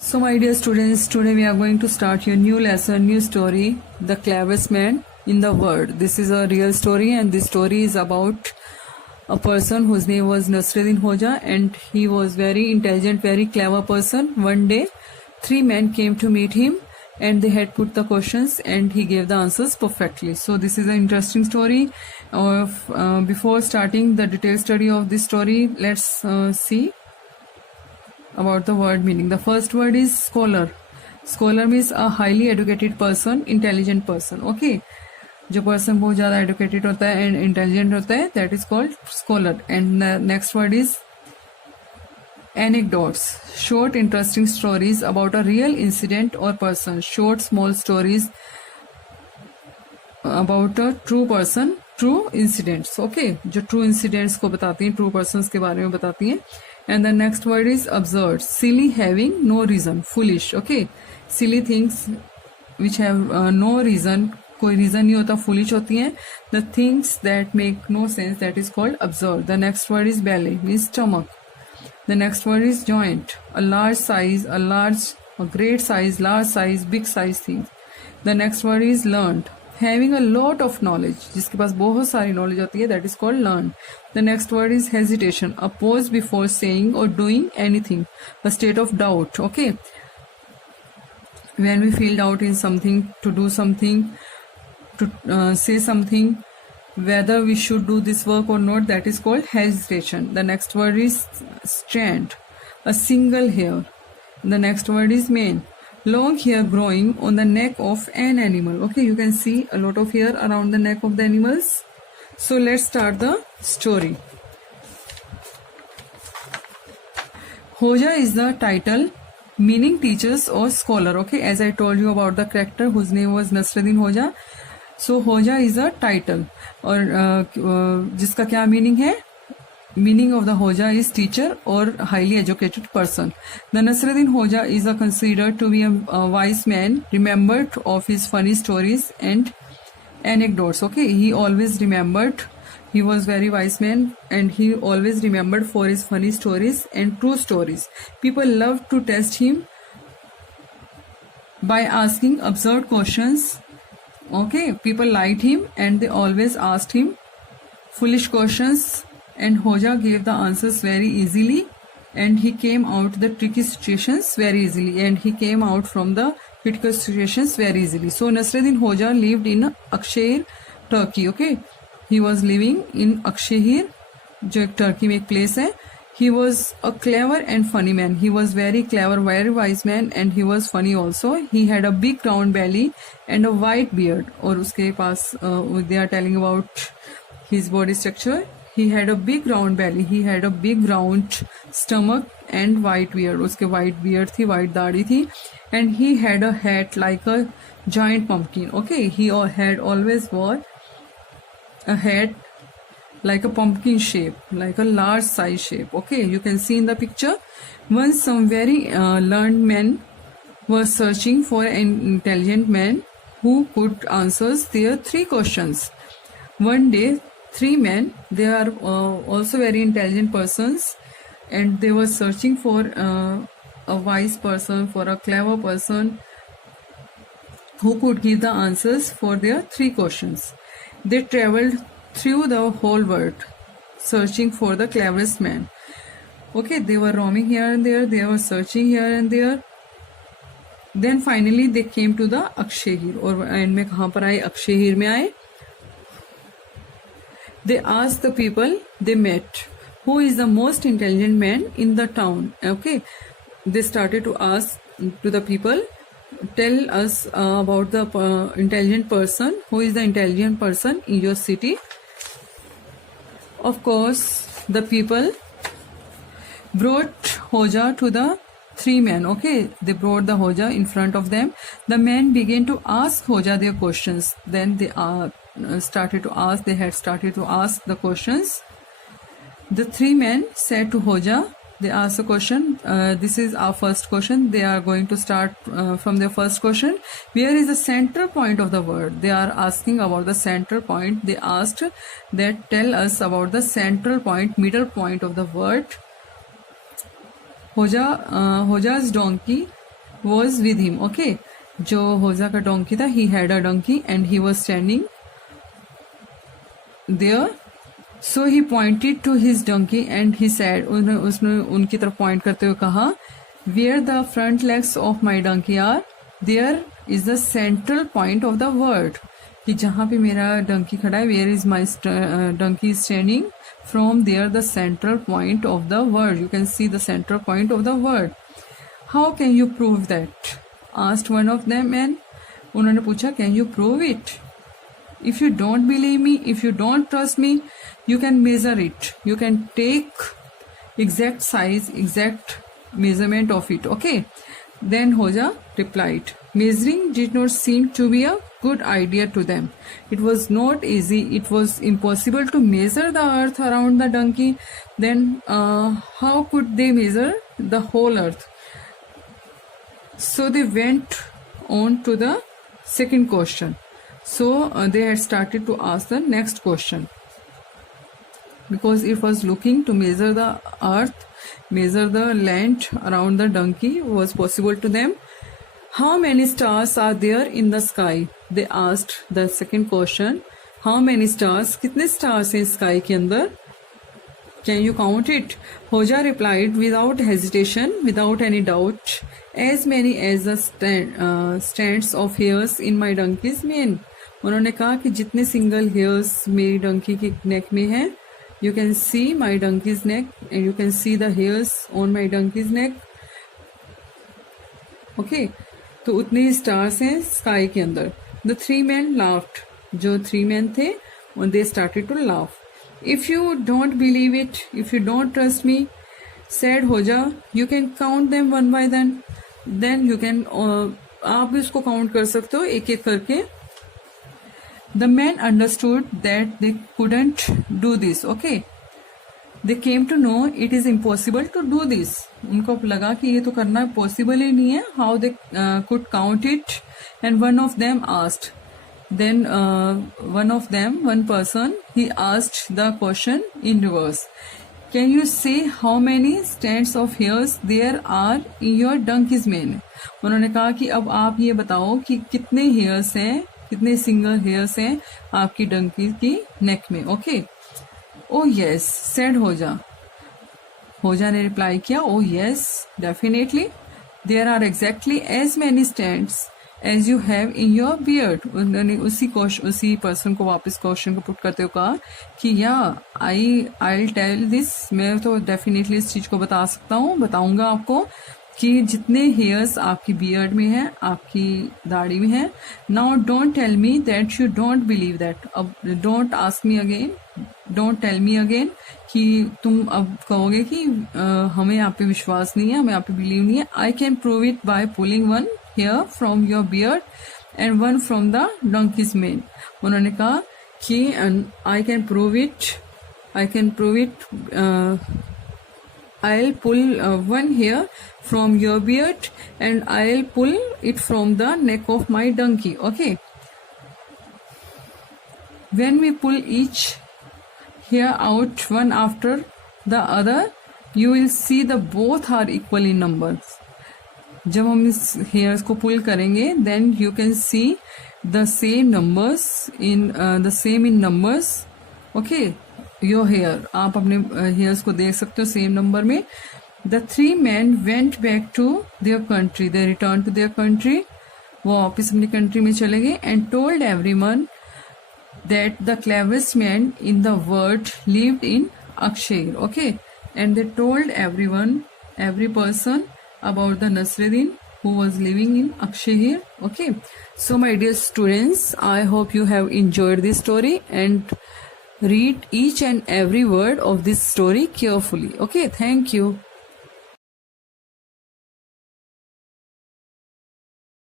So my dear students, today we are going to start your new lesson, new story, The Cleverest Man in the World. This is a real story and this story is about a person whose name was Nasruddin Hoja and he was very intelligent, very clever person. One day, three men came to meet him and they had put the questions and he gave the answers perfectly. So this is an interesting story. Before starting the detailed study of this story, let's see about the word meaning. The first word is scholar. Scholar means a highly educated person, intelligent person. Okay, जो person बहुत ज़्यादा educated होता है and intelligent होता है, that is called scholar. And the next word is anecdotes. Short interesting stories about a real incident or person. Short small stories about a true person, true incidents. Okay, जो true incidents को बताती हैं, true persons के बारे में बताती हैं. And the next word is absurd. Silly, having no reason. Foolish. Okay, silly things which have no reason. कोई reason नहीं होता, foolish होती हैं. The things that make no sense, that is called absurd. The next word is belly, means stomach. The next word is joint. A large size, a great size, large size, big size things. The next word is learned. Having a lot of knowledge, जिसके पास बहुत सारी knowledge होती है, that is called learned. The next word is hesitation. A pause before saying or doing anything. A state of doubt. Okay. When we feel doubt in something, to do something, to say something, whether we should do this work or not, that is called hesitation. The next word is strand. A single hair. The next word is mane. Long hair growing on the neck of an animal. Okay, you can see a lot of hair around the neck of the animals. So let's start the story. Hoja is the title, meaning teachers or scholar. Okay, as I told you about the character whose name was Nasruddin Hoja. So Hoja is a title और जिसका क्या meaning है? Meaning of the Hoja is teacher or highly educated person. The Nasruddin Hoja is considered to be a wise man, remembered of his funny stories and anecdotes. Okay, he always remembered. He was very wise man and he always remembered for his funny stories and true stories. People loved to test him by asking absurd questions. Okay, people liked him and they always asked him foolish questions. And Hoja gave the answers very easily and he came out the tricky situations very easily and he came out from the critical situations very easily. So Nasruddin Hoja lived in Akshehir, Turkey. Okay, he was living in Akshehir, जो एक Turkey में एक place है. He was a clever and funny man. He was very clever, very wise man and he was funny also. He had a big round belly and a white beard. और उसके पास they are telling about his body structure. He had a big round belly. He had a big round stomach and white beard. उसके white beard थी, white दाढ़ी थी. And he had a hat like a giant pumpkin. Okay, he had always wore a hat like a pumpkin shape, like a large size shape. Okay, you can see in the picture. Once some very learned men were searching for an intelligent man who could answer their three questions. One day, three men, they are also very intelligent persons and they were searching for a wise person, for a clever person who could give the answers for their three questions. They traveled through the whole world searching for the cleverest man. Okay, they were roaming here and there, they were searching here and there. Then finally they came to the Akshehir. और and में कहाँ पर आए? अक्षेहिर में आए. They asked the people they met, who is the most intelligent man in the town? Okay, they started to ask to the people, tell us about the intelligent person. Who is the intelligent person in your city? Of course, the people brought Hoja to the three men. Okay, they brought the Hoja in front of them. The men began to ask Hoja their questions. Then they had started to ask the questions. The three men said to Hoja, they asked a question. This is our first question. They are going to start from their first question. Where is the center point of the word? They are asking about the center point. They asked that tell us about the central point, middle point of the word. Hoja's donkey was with him. Okay, जो होजा का donkey था, he had a donkey and he was standing there. So he pointed to his donkey and he said, उसने उनकी तरफ point करते हुए कहा, where the front legs of my donkey are, there is the central point of the word. कि जहाँ पे मेरा डंकी खड़ा है, where is my donkey standing, from there the central point of the word. You can see the central point of the word. How can you prove that? Asked one of them, and उन्होंने पूछा, can you prove it? If you don't believe me, if you don't trust me, you can measure it. You can take exact size, exact measurement of it. Okay. Then Hoja replied, measuring did not seem to be a good idea to them. It was not easy. It was impossible to measure the earth around the donkey. Then how could they measure the whole earth? So they went on to the second question. So they had started to ask the next question, because it was looking to measure the earth, measure the land around the donkey was possible to them. How many stars are there in the sky? They asked the second question. How many stars? कितने stars हैं sky के अंदर? Can you count it? Hoja replied without hesitation, without any doubt, as many as the strands of hairs in my donkey's mane. उन्होंने कहा कि जितने single hairs मेरी डंकी की नेक में है, you can see my donkey's neck and you can see the hairs on my donkey's neck. Okay, तो उतने ही स्टार्स हैं स्काई के अंदर. The three man laughed. जो थ्री मैन थे, they started to laugh. If you don't believe it, if you don't trust me, said Hodja, you can count them one by then you can, आप भी उसको count कर सकते हो एक एक करके. The men understood that they couldn't do this. Okay, they came to know it is impossible to do this. उनको लगा कि ये तो करना possible ही नहीं है. How they could count it? And one of them asked. Then one person, he asked the question in reverse. Can you say how many strands of hairs there are in your donkey's mane? उन्होंने कहा कि अब आप ये बताओ कि कितने hairs हैं, कितने सिंगल हेयर्स हैं आपकी डंकी की नेक में. ओके. ओ यस, सेड होजा ने रिप्लाई किया, oh yes, definitely, there are exactly as many strands as you have in your beard. उन्होंने उसी पर्सन को वापस क्वेश्चन को पुट करते हुए कहा कि या आई टेल दिस, मैं तो डेफिनेटली इस चीज को बता सकता हूँ, बताऊंगा आपको कि जितने हेयर्स आपकी बियर्ड में है, आपकी दाढ़ी में है. Now don't tell me that you don't believe that. अब don't ask me again, don't tell me again कि तुम अब कहोगे कि हमें आप पे विश्वास नहीं है, हमें आप पे बिलीव नहीं है. I can prove it by pulling one hair from your beard and one from the donkey's mane. उन्होंने कहा कि I can prove it, I'll pull one hair from your beard and I'll pull it from the neck of my donkey. Okay. When we pull each hair out one after the other, you will see the both are equal in numbers. जब हम इस hairs को pull करेंगे, then you can see the same in numbers. Okay. Your hair, आप अपने hairs को देख सकते हो सेम नंबर में. The three man went back to their country. They return to their country. वो वापिस अपनी कंट्री में चले गए. And told everyone that the cleverest man in the world lived in Akshehir. Okay. And they told everyone, every person about the Nasruddin who was living in Akshehir. Okay. So my dear students, I hope you have enjoyed this story and read each and every word of this story carefully. Okay, thank you.